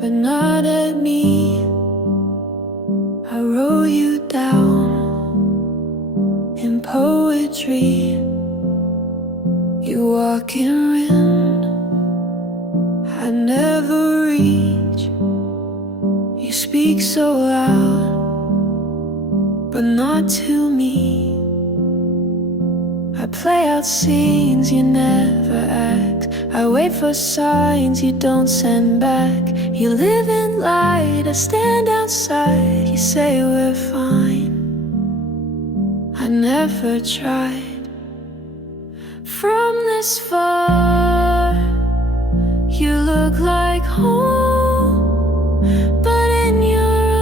but not at me. I wrote you down in poetry. You walk in wind I never reach. You speak so loud, but not to me. I play out scenes you never act. I wait for signs you don't send back. You live in light, I stand outside. You say we're fine, I never tried. From this far, you look like home, but in your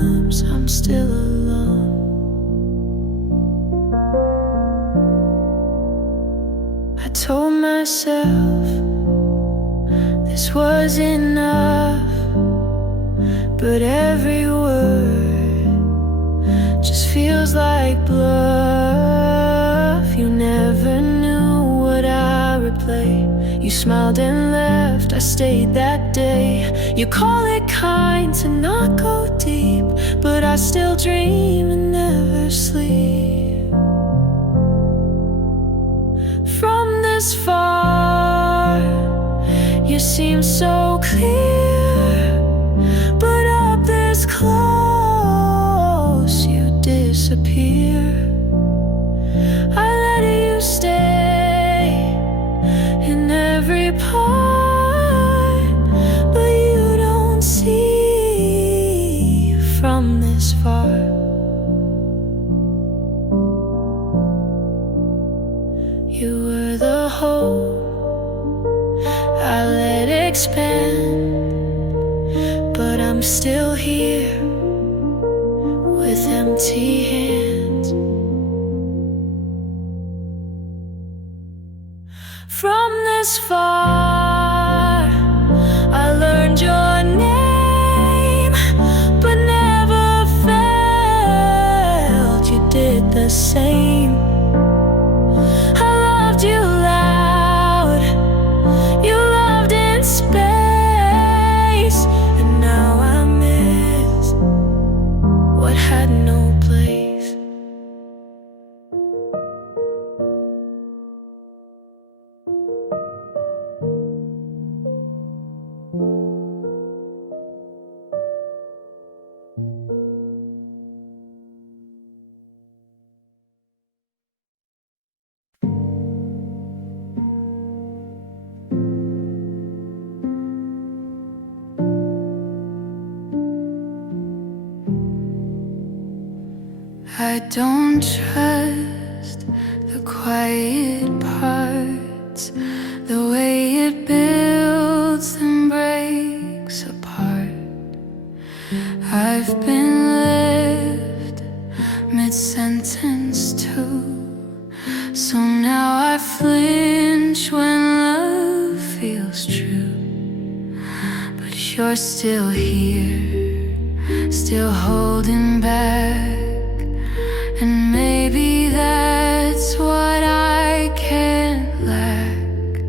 arms I'm still alone. I told myself this was enough, but every word just feels like bluff. You never knew what I would play. You smiled and left, I stayed that day. You call it kind to not go deep, but I still dream and never sleep. From this far, you seem so clear, but up this close, you disappear. I let you stay in every part, but you don't see from this far. You were the hope I let expand, but I'm still here with empty hands. From this far, I learned your name, but never felt you did the same. I loved you loud, you loved in space, and now I miss what had no place. I don't trust the quiet parts, the way it builds and breaks apart. I've been left mid-sentence too, so now I flinch when love feels true. But you're still here, still holding back. And maybe that's what I can't lack.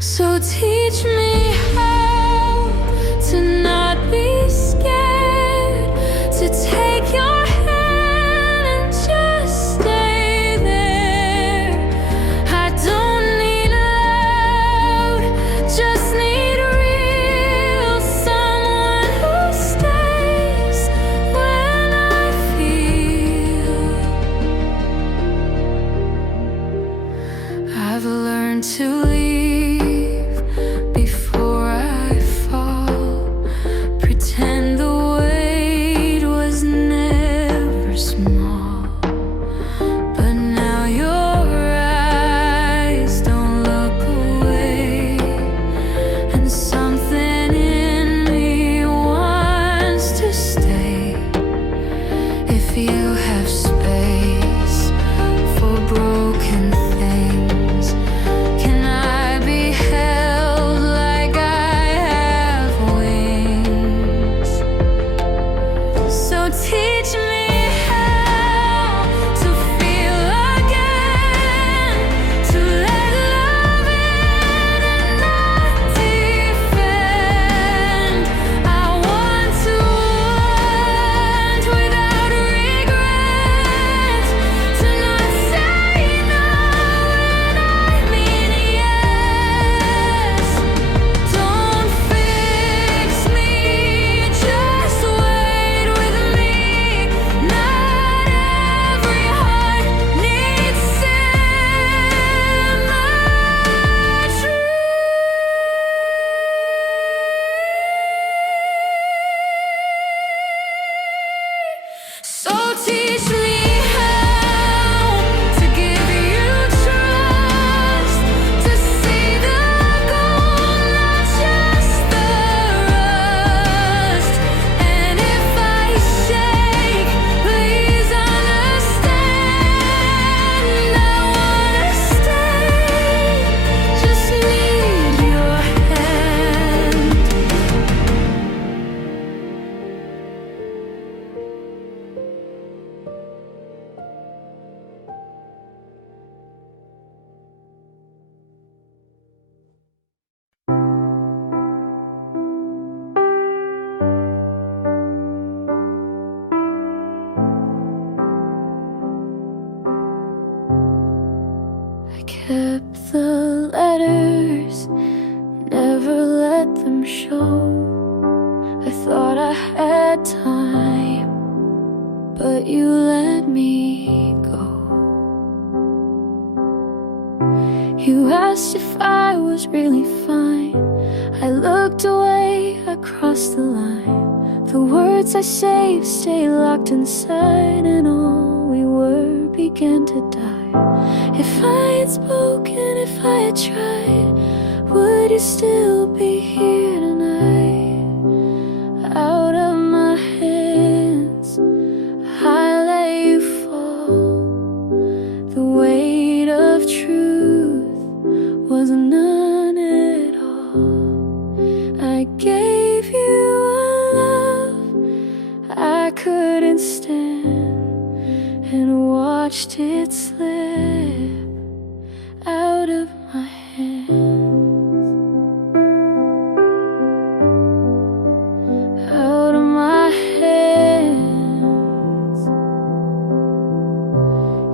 So teach me how to not be scared, to take your hand and just stay there. I don't need loud, just need real, someone who stays when I feel. I've learned to leave before let them show. I thought I had time, but you let me go. You asked if I was really fine. I looked away, I crossed the line. The words I saved stay locked inside, and all we were began to die. If I had spoken, if I had tried, would you still be here tonight? Out of my hands, I let you fall. The weight of truth was none at all. I gave you a love I couldn't stand, and watched it slip out of my hands. Out of my hands.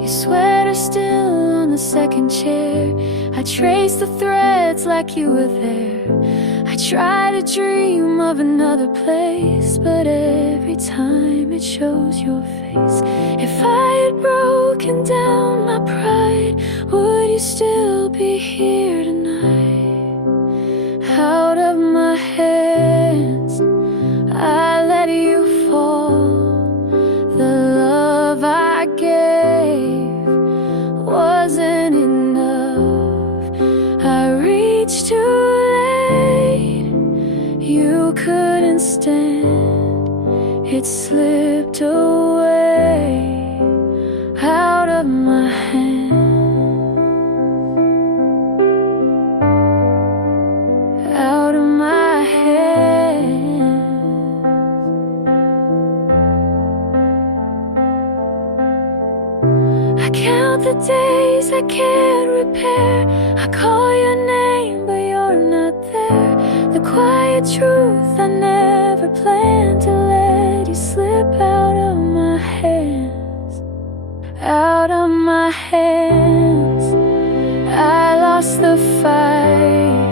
Your sweater still on the second chair. I traced the threads like you were there. I try to dream of another place, but every time it shows your face. If I had broken down my pride, would you still be here tonight? Out of my hands, I let you fall. The love I gave wasn't enough. I reached too late, you couldn't stand. It slipped away out of my hands. Out of my hands. I count the days I can't repair. I call your name, but you're not there. The quiet truth, I never planned to let you slip out of my hands. Out of my hands. I lost the fight.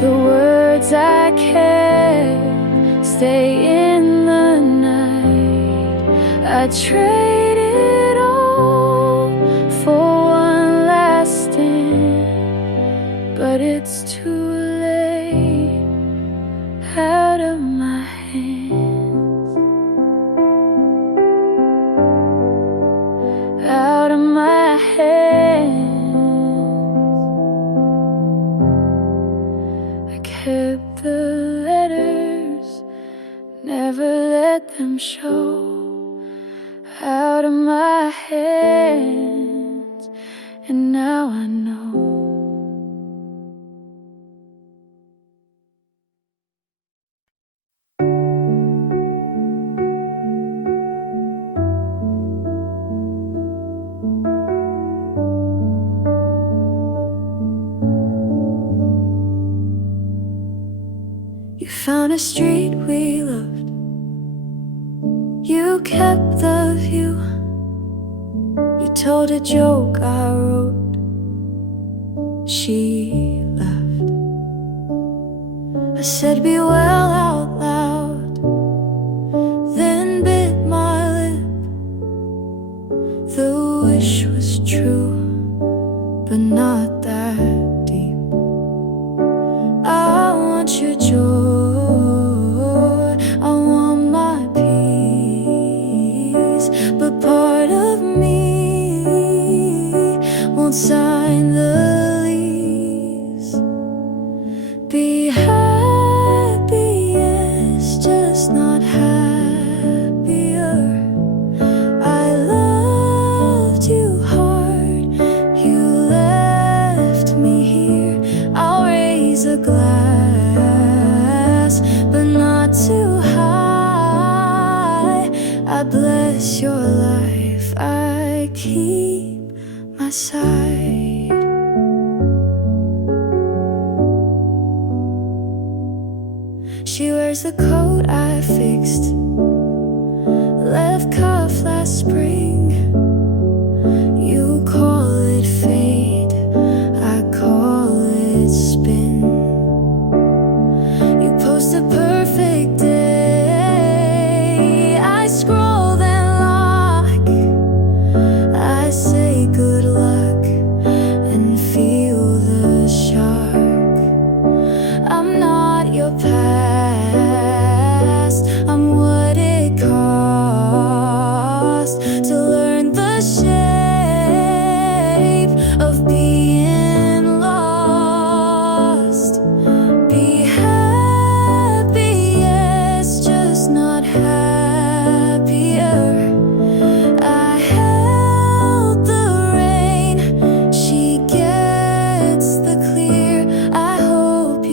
The words I kept stay in the night. I traded all for one last stand, but it's too late. Out of my hands. Out of my hands. I kept the letters, never let them show. Out of my hands, and now I know. You found a street we loved. You kept the view. You told a joke I wrote. She left. I said be well out loud, then bit my lip. The wish was true, but not that deep. I want your joy, I want my peace, but part of me won't sign the lease. Be happy, yes, just not happier. I loved you hard, you left me here. I'll raise a glass, but not too high. I bless your life, I keep my side. She wears the coat I fixed, left cuff last spring. You call it fate, I call it spin.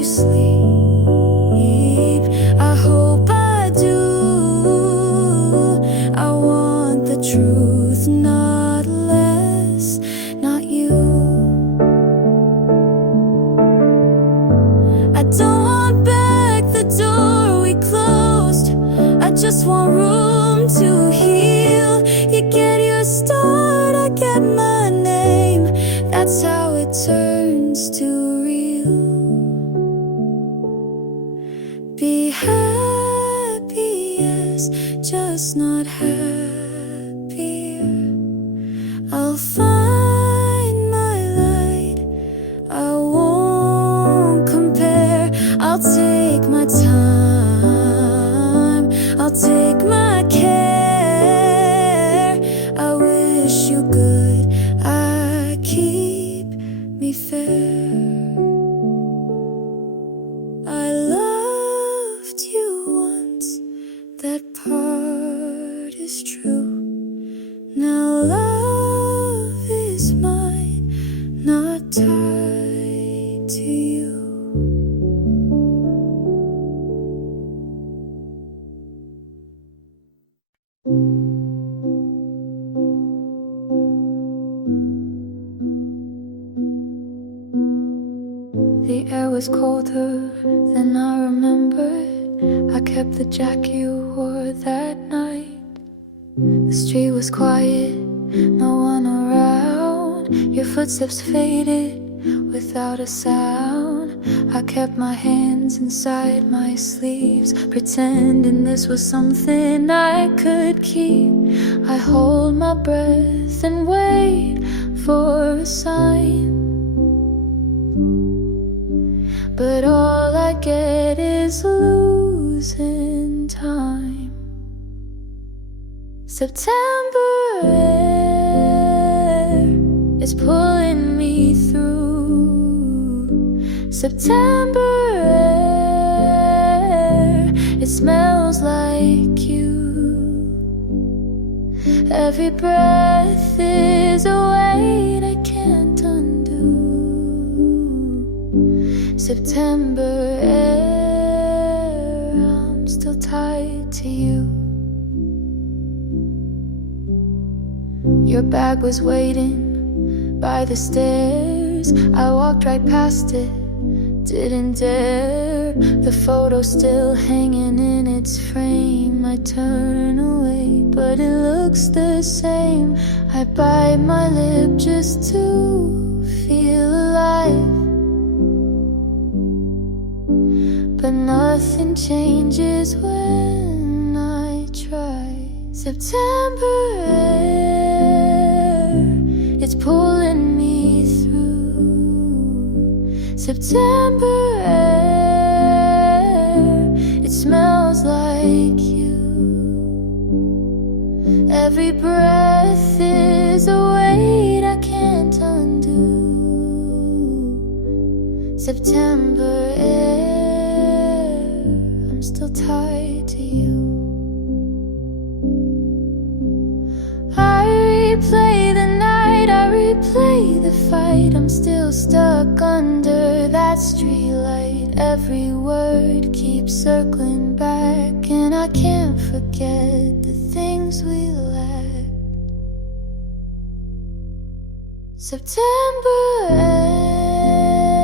you sleep. I hope I do. I want the truth, not less, not you. I don't want back the door we closed. I just want room to heal. You get your start, I get my name. That's how it turns to real. Be happy, yes, just not happier. I'll find my light, I won't compare. I'll take my time, I'll take my care. I wish you good, I keep me fair. I loved you once, that part is true. Now love is mine, not tied to you. The air was colder than I remembered. I kept the jacket you wore that night. The street was quiet, no one around. Your footsteps faded without a sound. I kept my hands inside my sleeves, pretending this was something I could keep. I hold my breath and wait for a sign, but all I get is losing time. September air is pulling me through. September air, it smells like you. Every breath is a weight I can't undo. September air, I'm still tied to you. Your bag was waiting by the stairs. I walked right past it, didn't dare. The photo's still hanging in its frame. I turn away, but it looks the same. I bite my lip just to feel alive, but nothing changes when I try. September air, it's pulling me through. September air, it smells like you. Every breath is a weight I can't undo. September air, I'm still tied to you. I replay the night, I replay the fight. I'm still stuck under that streetlight. Every word keeps circling back, and I can't forget the things we lacked. September air,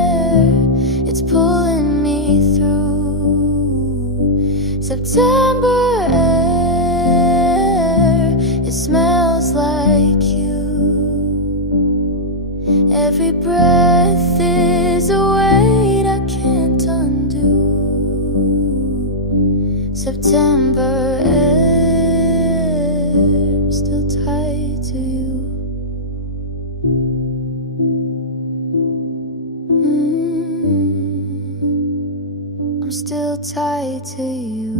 it's pulling me through. September air, it smells like you. Every breath is a weight I can't undo. September air, I'm still tied to you. I'm still tied to you.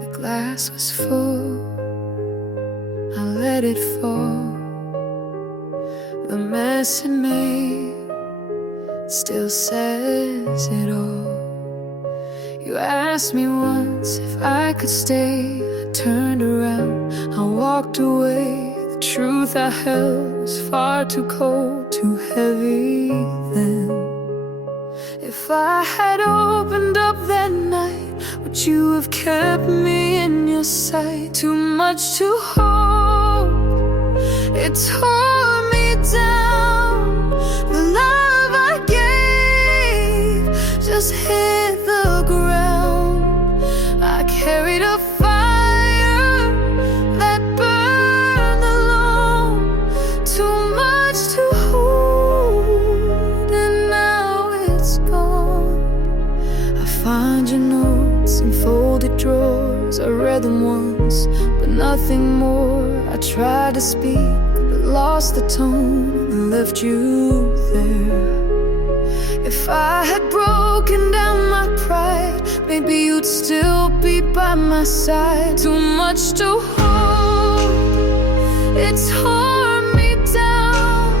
The glass was full, I let it fall. The mess it made still says it all. You asked me once if I could stay. I turned around, I walked away. The truth I held was far too cold, too heavy then. If I had opened up that night, would you have kept me in your sight? Too much to hold, it tore me down. The love I gave just hit the ground. I carried a fire that burned alone. Too much to hold, and now it's gone. I find your notes in folded drawers. I read them once, but nothing more. I tried to speak, but lost the tone and left you there. If I had broken down my pride, maybe you'd still be by my side. Too much to hold, it tore me down.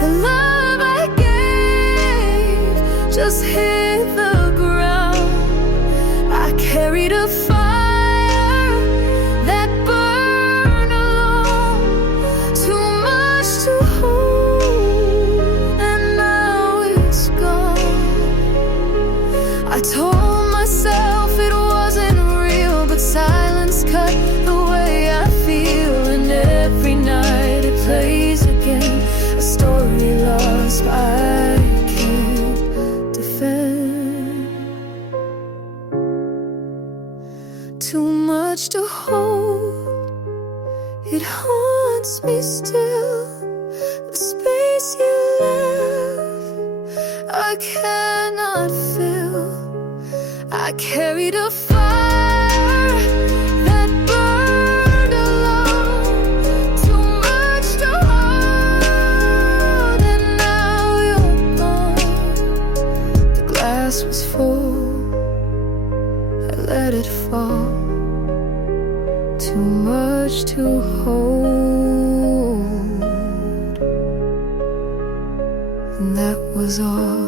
The love I gave just hit the ground. I carried a fire that burned alone. Too much to hold, and now it's gone. I told myself it wasn't real, but silence cut the way I feel. And every night it plays again, a story lost I can't defend. Too much to hold, it haunts me still. The space you left, I cannot fill. I carried a fire that burned alone. Too much to hold, and now you're gone. The glass was full, I let it fall. Too much to hold, and that was all.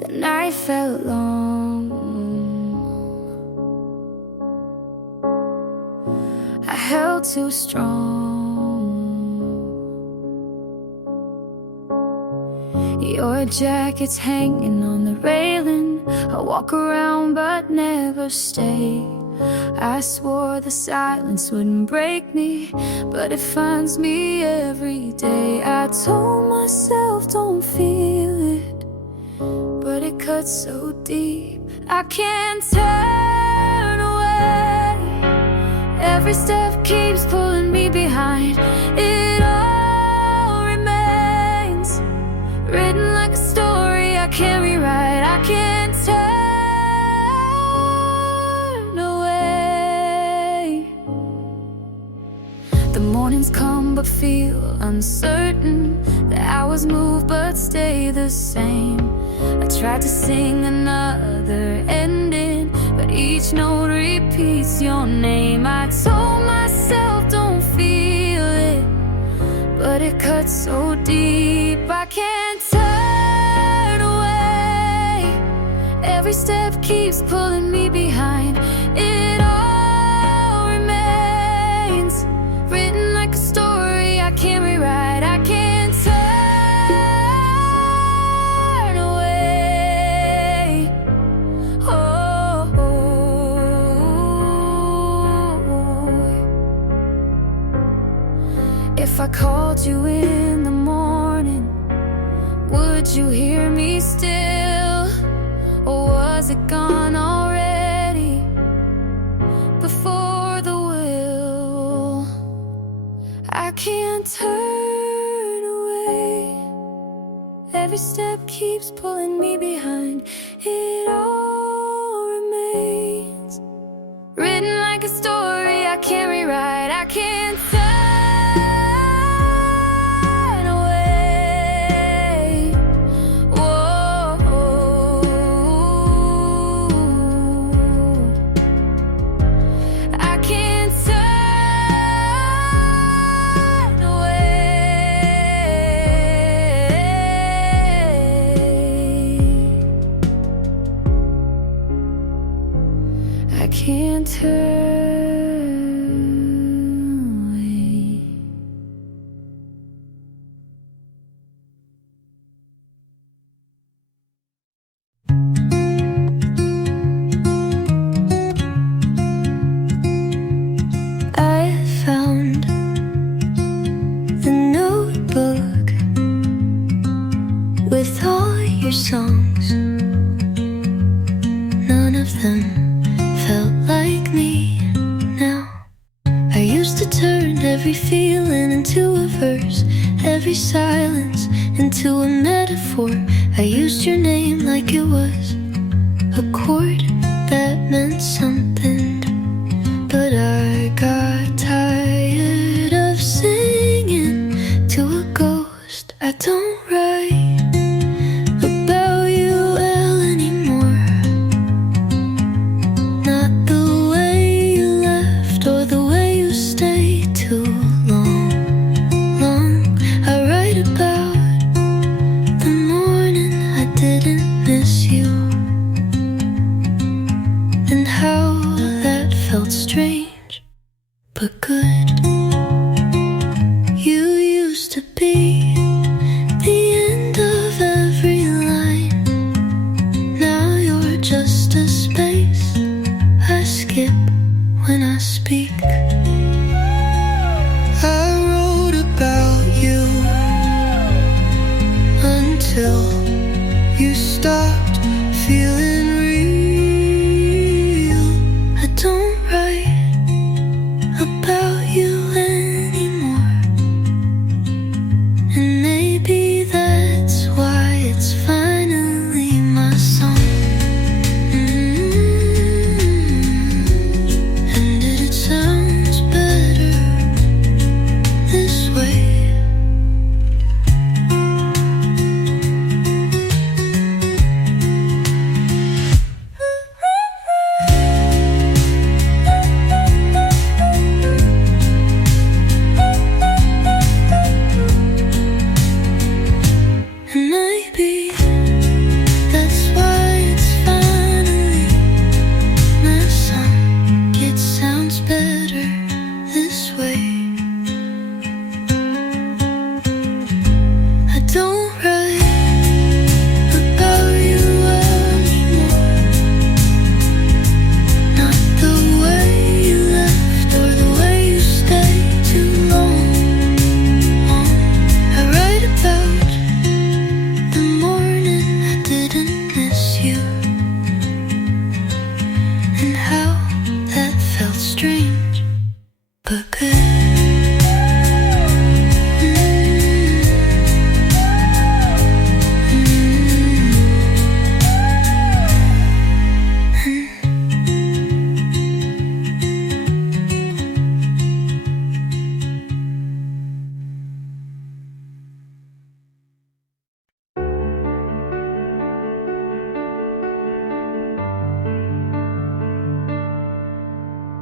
The night felt long. I held too strong. Your jacket's hanging on the railing. I walk around but never stay. I swore the silence wouldn't break me, but it finds me every day. I told myself don't feel it, but it cuts so deep. I can't turn away. Every step keeps pulling me behind. It all remains written like a story I can't rewrite. I can't turn away. The mornings come but feel uncertain. The hours move but stay the same. I tried to sing another ending, but each note repeats your name. I told myself don't feel it, but it cuts so deep. I can't turn away. Every step keeps pulling me behind. It all remains written like a story I can't rewrite. I can't turn away. Oh, if I called you in the morning, would you hear me still? Or was it gone already before the will? I can't turn away. Every step keeps pulling me behind. It all remains written like a story I can't rewrite. I can't turn away. can't turn away. I found the notebook with all your songs. None of them felt like me now. I used to turn every feeling into a verse, every silence into a metaphor. I used your name like it was a chord that meant something. But I got tired of singing to a ghost. I don't write about you well anymore. Not the way you left or the way you stayed too long. I write about the morning I didn't miss you, and how that felt strange but good. You used to be the end of every line. Now you're just a space I skip when I speak. I wrote about you until you stopped feeling real. I don't write about you anymore, and maybe that's why it's finally my song. And it sounds better this way. And maybe that's why it's finally my song. It sounds better this way. I don't write about you anymore. Not the way you left or the way you stayed too long. I write about the morning I didn't miss you, and how that felt strange but good.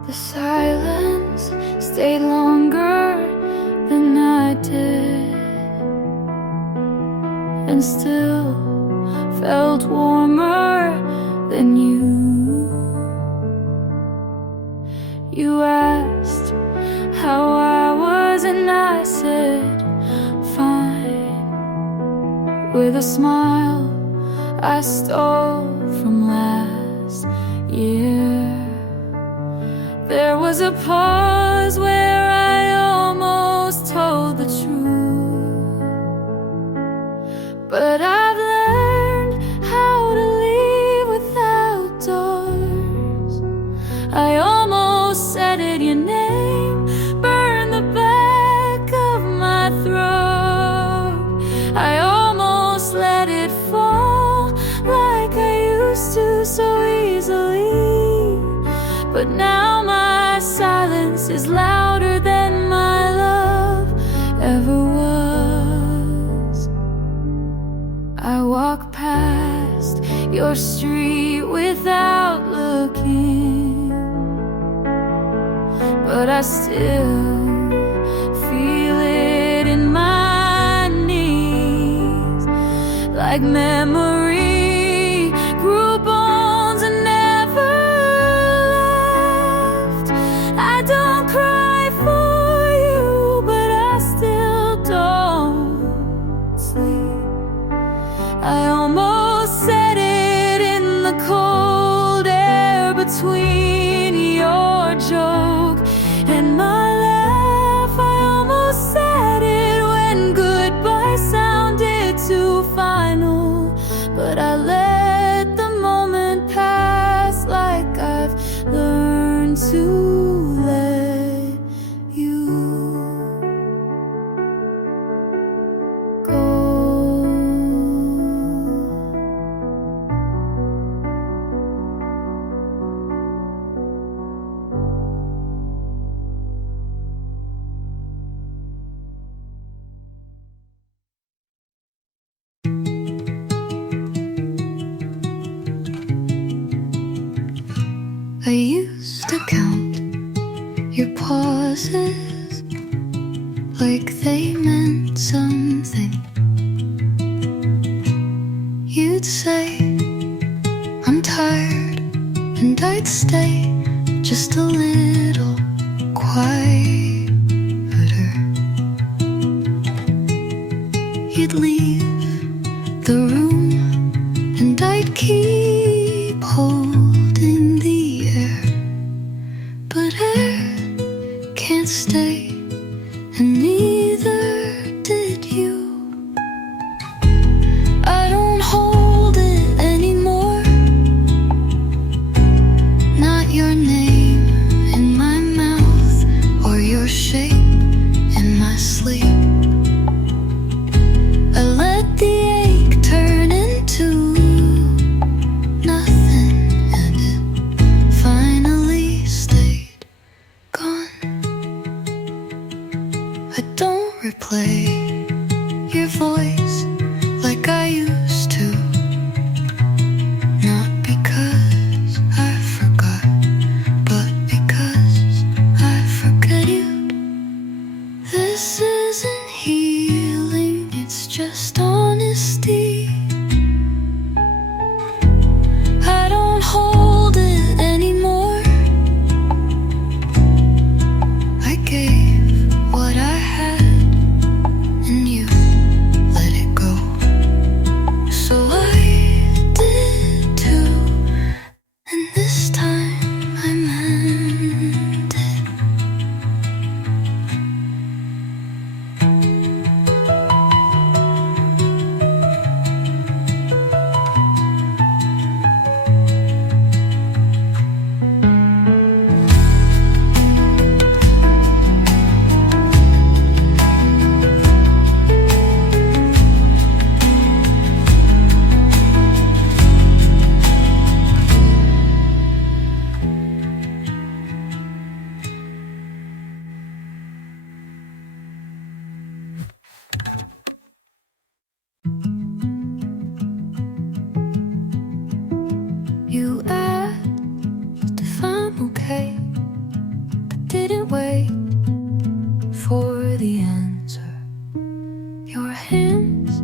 The silence stayed longer than I did, and still felt warmer than you. You asked how I was, and I said fine, with a smile I stole from last year. There was a pause where I almost told the truth, but I've learned how to leave without doors. I almost said it, your name burned the back of my throat. I almost let it fall like I used to so easily, but now my silence is louder than my love ever was. I walk past your street without looking, but I still feel it in my knees, like memory grew bones and never I'd stay just a little quieter. You'd leave the room and I'd keep holding the air. But air can't stay, and neither did you. I don't hold it anymore, not your name in my mouth or your shape in my sleep. I let the ache turn into nothing, and it finally stayed gone. I don't replay your voice like I used to, not because I forgot, but because I forget you. This isn't healing, it's just honesty. I don't hold it anymore. I gave what I had, and you let it go. So I did too, and this time I meant it. You asked if I'm okay, but didn't wait for the answer. Your hands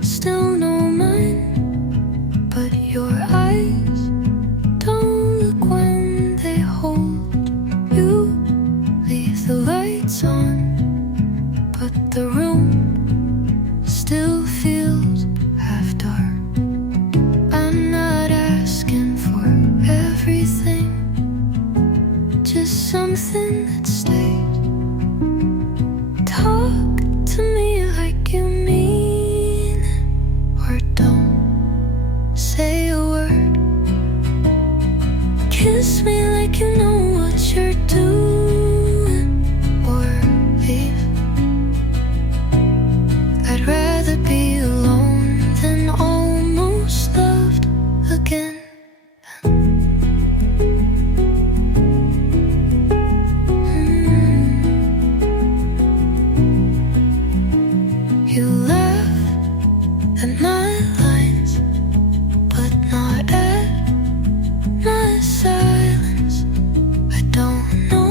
still know mine, but your eyes don't look when they hold you. Leave the lights on, but the room still feels half dark. I'm not asking for everything, just something that stays. Talk to me like you mean it, or don't say a word. Kiss me like you know what you're doing, or leave. I'd rather be alone than almost loved again. You laugh at my lines, but not at my silence. I don't know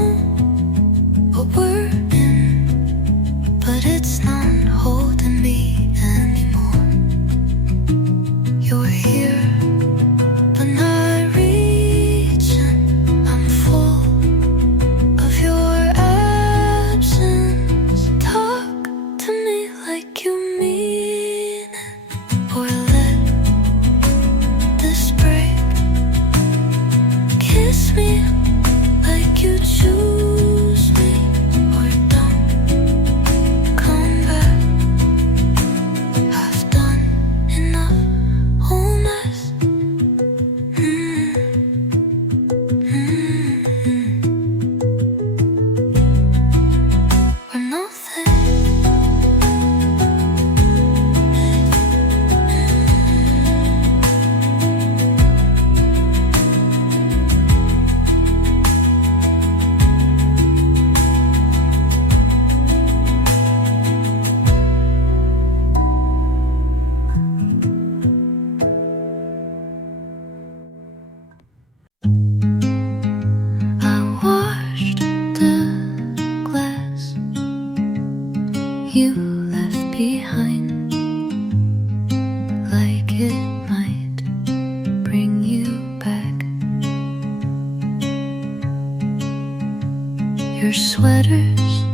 your sweater's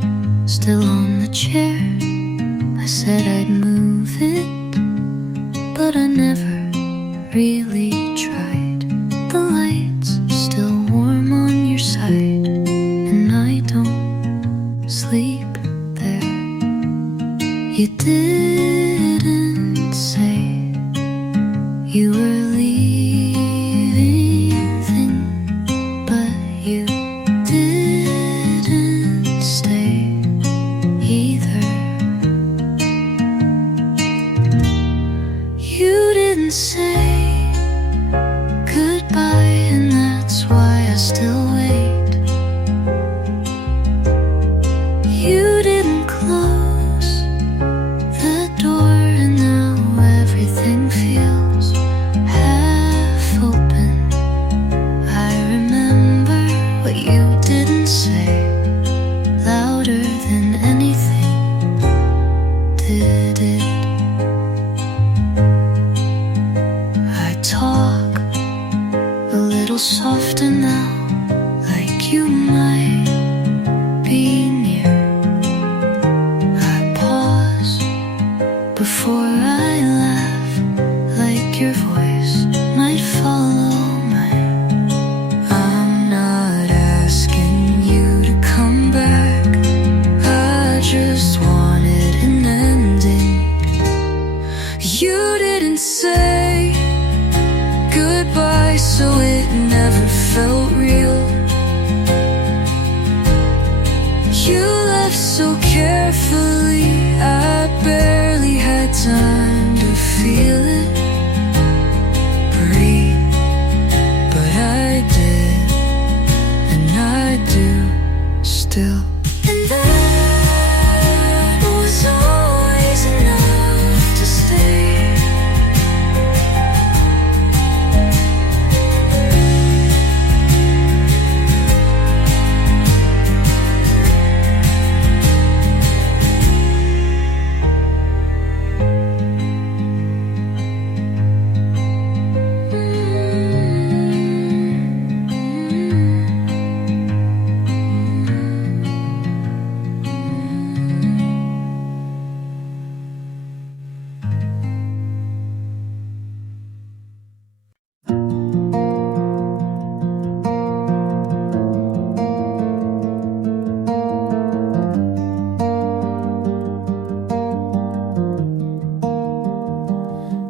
still on the chair. I said I'd move it, but I never really tried. The light's still warm on your side, and I don't sleep there. You didn't say you were leaving, but you didn't stay either. You didn't say goodbye, and that's why I still wait. You didn't close the door, and now everything feels half open. I remember what you didn't say, louder than anything did it. I talk a little softer now, like you might be near. I pause before I laugh, like your voice might follow mine. I'm not asking you to come back, I just wanted an ending. You didn't say goodbye, so it never felt real. You left so carefully, I barely had time to feel it breathe, but I did, and I do still. And that was always enough to stay.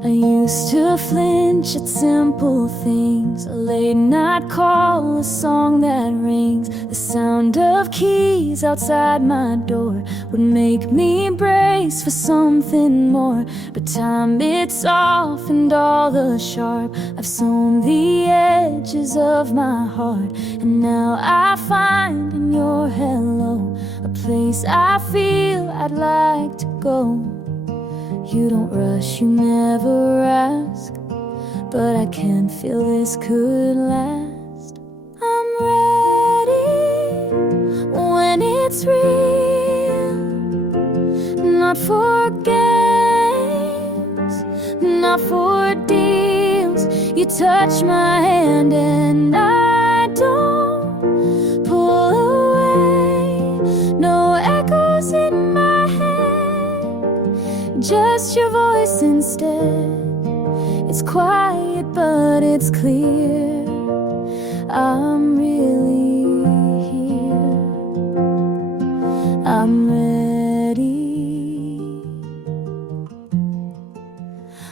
I used to flinch at simple things, a late night call, a song that rings. The sound of keys outside my door would make me brace for something more. But time, it softened all the sharp. I've sewn the edges of my heart, and now I find in your hello a place I feel I'd like to go. You don't rush, you never ask, but I can feel this could last. I'm ready when it's real, not for games, not for deals. You touch my hand and I don't pull away. No echoes in my head, just your voice instead. It's quiet but it's clear, I'm really here. I'm ready.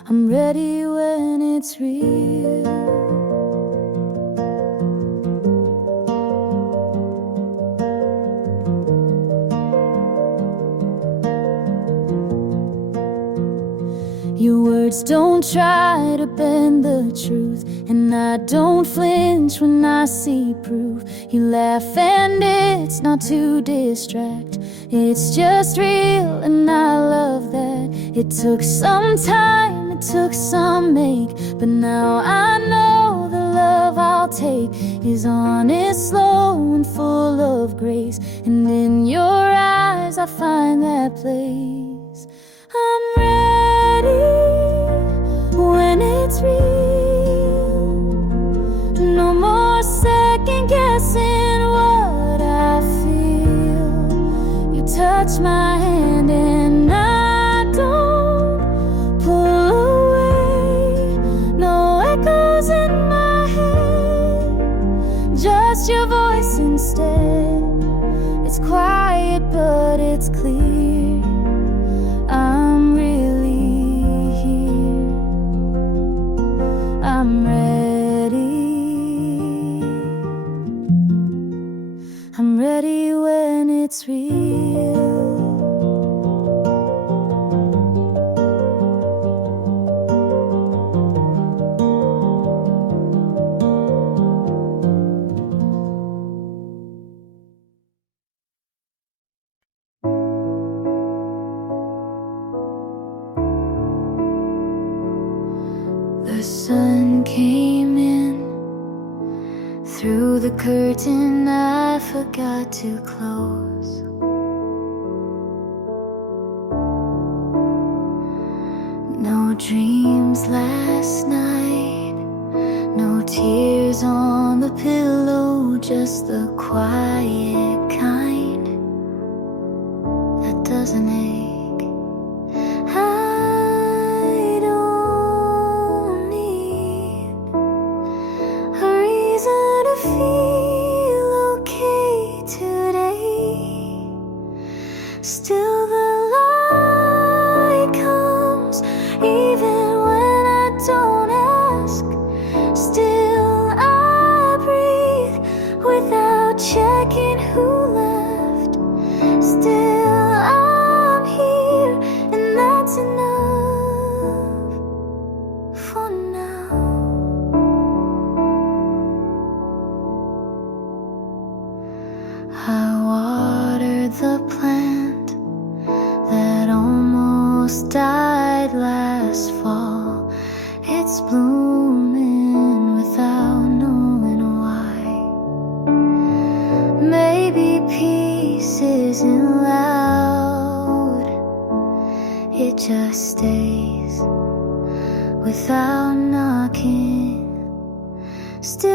I'm ready when it's real. Your words don't try to bend the truth, and I don't flinch when I see proof. You laugh and it's not to distract, it's just real and I love that. It took some time, it took some make, but now I know the love I'll take is honest, slow and full of grace. And in your eyes I find that place. I'm ready when it's real. No more second guessing what I feel. I'm ready. I'm ready when it's real. The sun came in through the curtain I forgot to close. No dreams last night, no tears on the pillow, just the quiet kind that doesn't ache. I don't need a reason to feel okay today. Still the light comes even when I don't ask. Still I breathe without checking who left. Still I'm here, and that's enough for now. I watered the plant that almost died last fall. It's blooming without knowing why. Maybe peace isn't loud, it just stays without knocking. Still